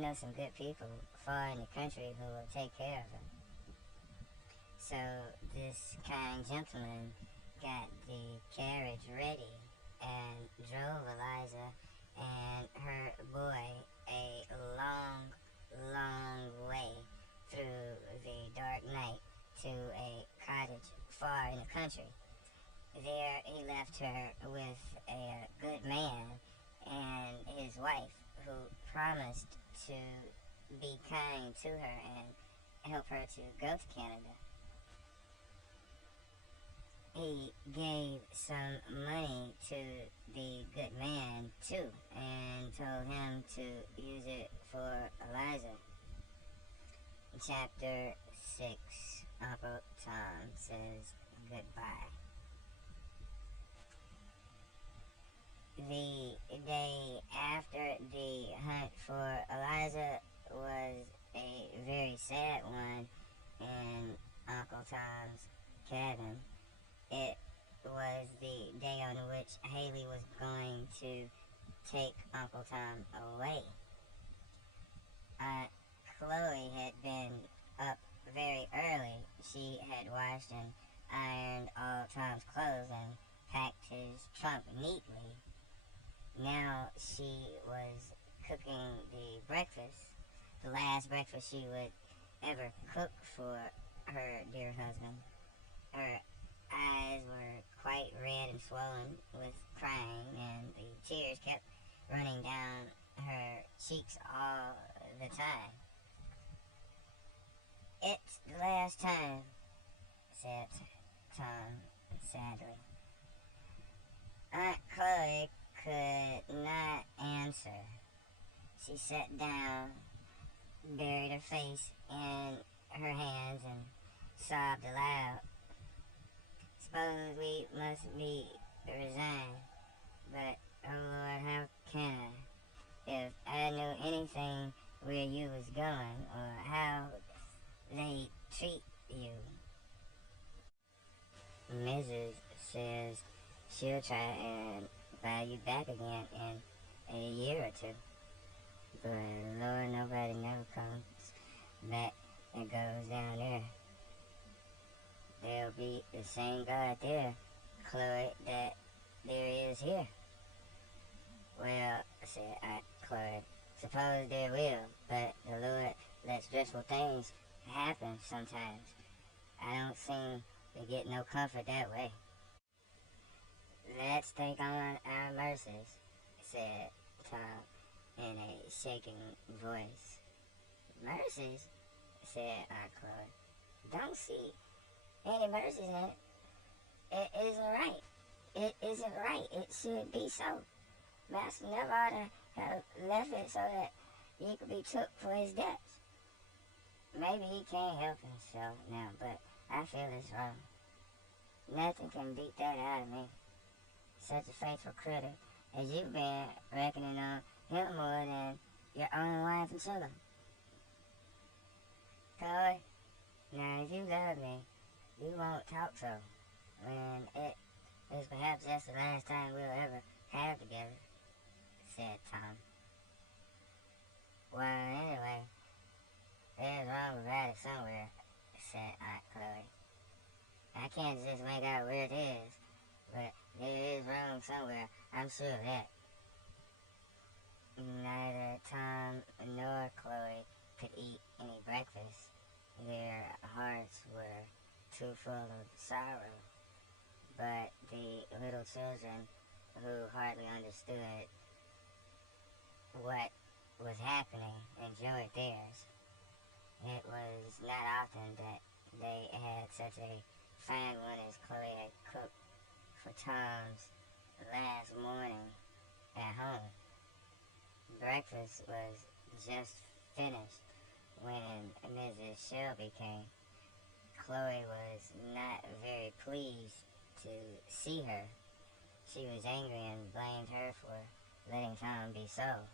know some good people far in the country who will take care of her. So this kind gentleman got the carriage ready and drove Eliza and her boy a long, long way through the dark night to a cottage far in the country. There he left her with a good man and his wife, who promised to be kind to her and help her to go to Canada. He gave some money to the good man too and told him to use it for Eliza. Chapter 6, Uncle Tom says goodbye. The day after the hunt for Eliza was a very sad one in Uncle Tom's cabin. It was the day on which Haley was going to take Uncle Tom away. Aunt Chloe had been up very early. She had washed and ironed all Tom's clothes and packed his trunk neatly. Now she was cooking the breakfast, the last breakfast she would ever cook for her dear husband. Her eyes were quite red and swollen with crying, and the tears kept running down her cheeks all the time. "It's the last time," said Tom sadly. Aunt Chloe could not answer. She sat down, buried her face in her hands, and sobbed aloud. "Suppose we must be resigned, but oh Lord, how can I? If I knew anything where you was going, or how they treat you." Mrs. says she'll try and buy you back again in a year or two. But Lord, nobody never comes back and goes down there. There'll be the same God there, Chloe, that there is here. "Well," said Aunt Chloe, "suppose there will, but the Lord lets dreadful things happen sometimes. I don't seem to get no comfort that way." "Let's think on our mercies," said Tom in a shaking voice. "Mercies?" said Aunt Chloe. "Don't see any mercies in it. It isn't right. It isn't right. It should be so. Master never ought to have left it so that he could be took for his debts. Maybe he can't help himself now, but I feel it's wrong. Nothing can beat that out of me. Such a faithful critic as you've been, reckoning on him more than your own wife and children. Chloe, now if you love me, you won't talk so, when it is perhaps just the last time we'll ever have together," said Tom. "Well, anyway, there's wrong about it somewhere," said Aunt Chloe. "I can't just make out where it is, but there is wrong somewhere, I'm sure of that." Neither Tom nor Chloe could eat any breakfast. Their hearts were too full of sorrow. But the little children, who hardly understood what was happening, enjoyed theirs. It was not often that they had such a fine one as Chloe had cooked for Tom's last morning at home. Breakfast was just finished when Mrs. Shelby came. Chloe was not very pleased to see her. She was angry and blamed her for letting Tom be so.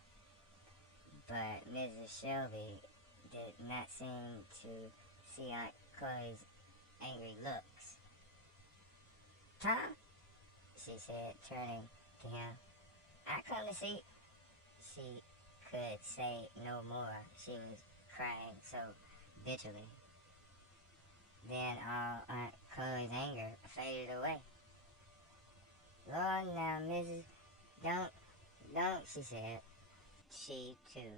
But Mrs. Shelby did not seem to see Aunt Chloe's angry looks. "Tom," she said, turning to him, "I come to see..." She could say no more. She was crying so bitterly. Then all Aunt Chloe's anger faded away. "Lord, now, Mrs., don't," she said. She, too,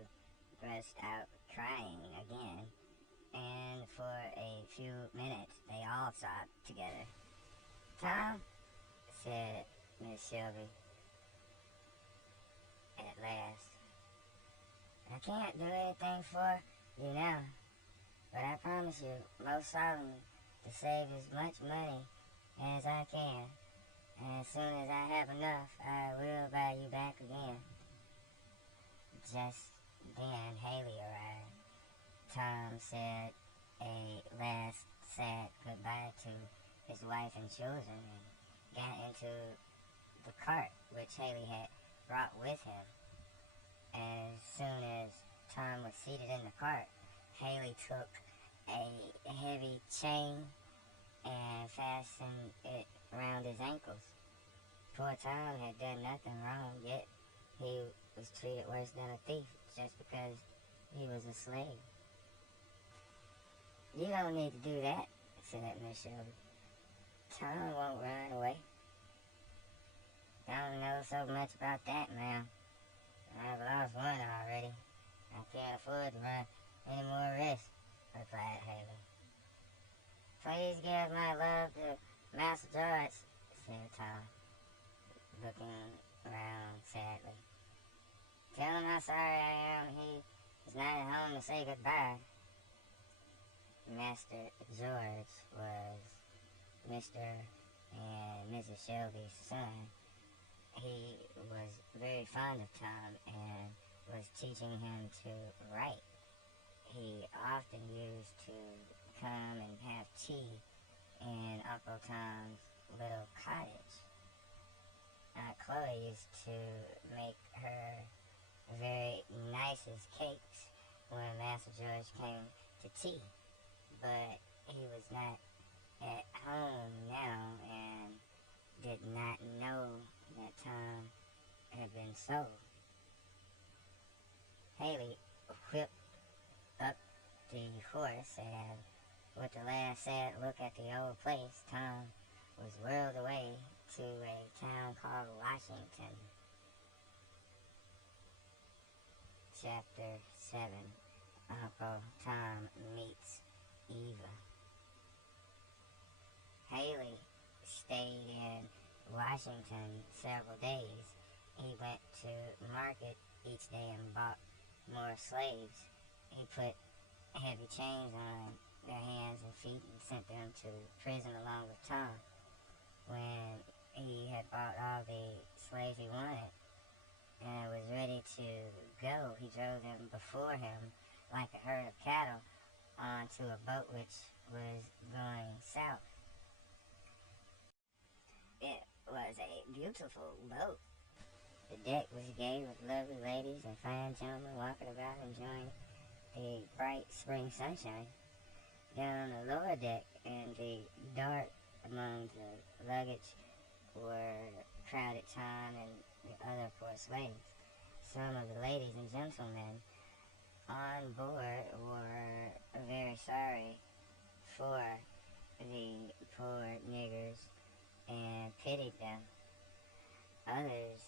burst out crying again, and for a few minutes they all sobbed together. "Tom," said Miss Shelby at last, "I can't do anything for you now, but I promise you most solemnly to save as much money as I can, and as soon as I have enough, I will buy you back again." Just then Haley arrived. Tom said a last sad goodbye to his wife and children and got into the cart which Haley had brought with him. As soon as Tom was seated in the cart, Haley took a heavy chain and fastened it around his ankles. Poor Tom had done nothing wrong, yet he was treated worse than a thief just because he was a slave. "You don't need to do that," said Miss Shelby. "Tom won't run away." "Don't know so much about that, ma'am. I've lost one already. I can't afford to run any more risks," replied Haley. "Please give my love to Master George," said Tom, looking around sadly. "Tell him how sorry I am he is not at home to say goodbye." Master George was Mr. and Mrs. Shelby's son. He was very fond of Tom and was teaching him to write. He often used to come and have tea in Uncle Tom's little cottage. Aunt Chloe used to make her very nicest cakes when Master George came to tea, but he was not at home now and did not know that Tom had been sold. Haley whipped up the horse, and with the last sad look at the old place, Tom was whirled away to a town called Washington. Chapter 7. Uncle Tom Meets Eva. Haley stayed in Washington several days. He went to market each day and bought more slaves. He put heavy chains on their hands and feet and sent them to prison along with Tom. When he had bought all the slaves he wanted and was ready to go, he drove them before him like a herd of cattle onto a boat which was going south. It was a beautiful boat. The deck was gay with lovely ladies and fine gentlemen walking about enjoying the bright spring sunshine. Down the lower deck in the dark among the luggage were crowded Tom and the other poor slaves. Some of the ladies and gentlemen on board were very sorry for the poor niggers and pitied them. Others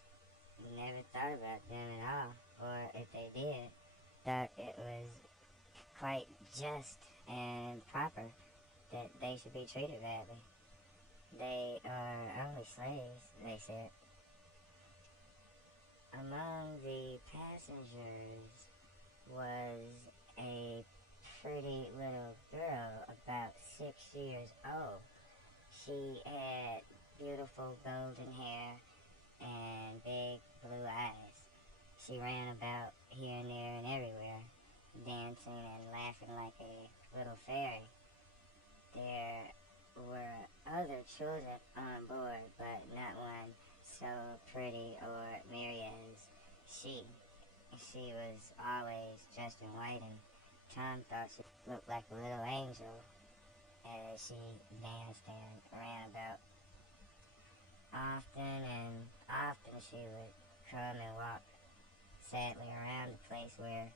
never thought about them at all, or if they did, thought it was quite just and proper that they should be treated badly. They are only slaves, they said. Among the passengers was a pretty little girl about 6 years old. She had beautiful golden hair and big blue eyes. She ran about here and there and everywhere, dancing and laughing like a little fairy. There were other children on board, but not one so pretty or merry as she. She was always dressed in white, and Tom thought she looked like a little angel as she danced and ran about. Often and often she would come and walk sadly around a place where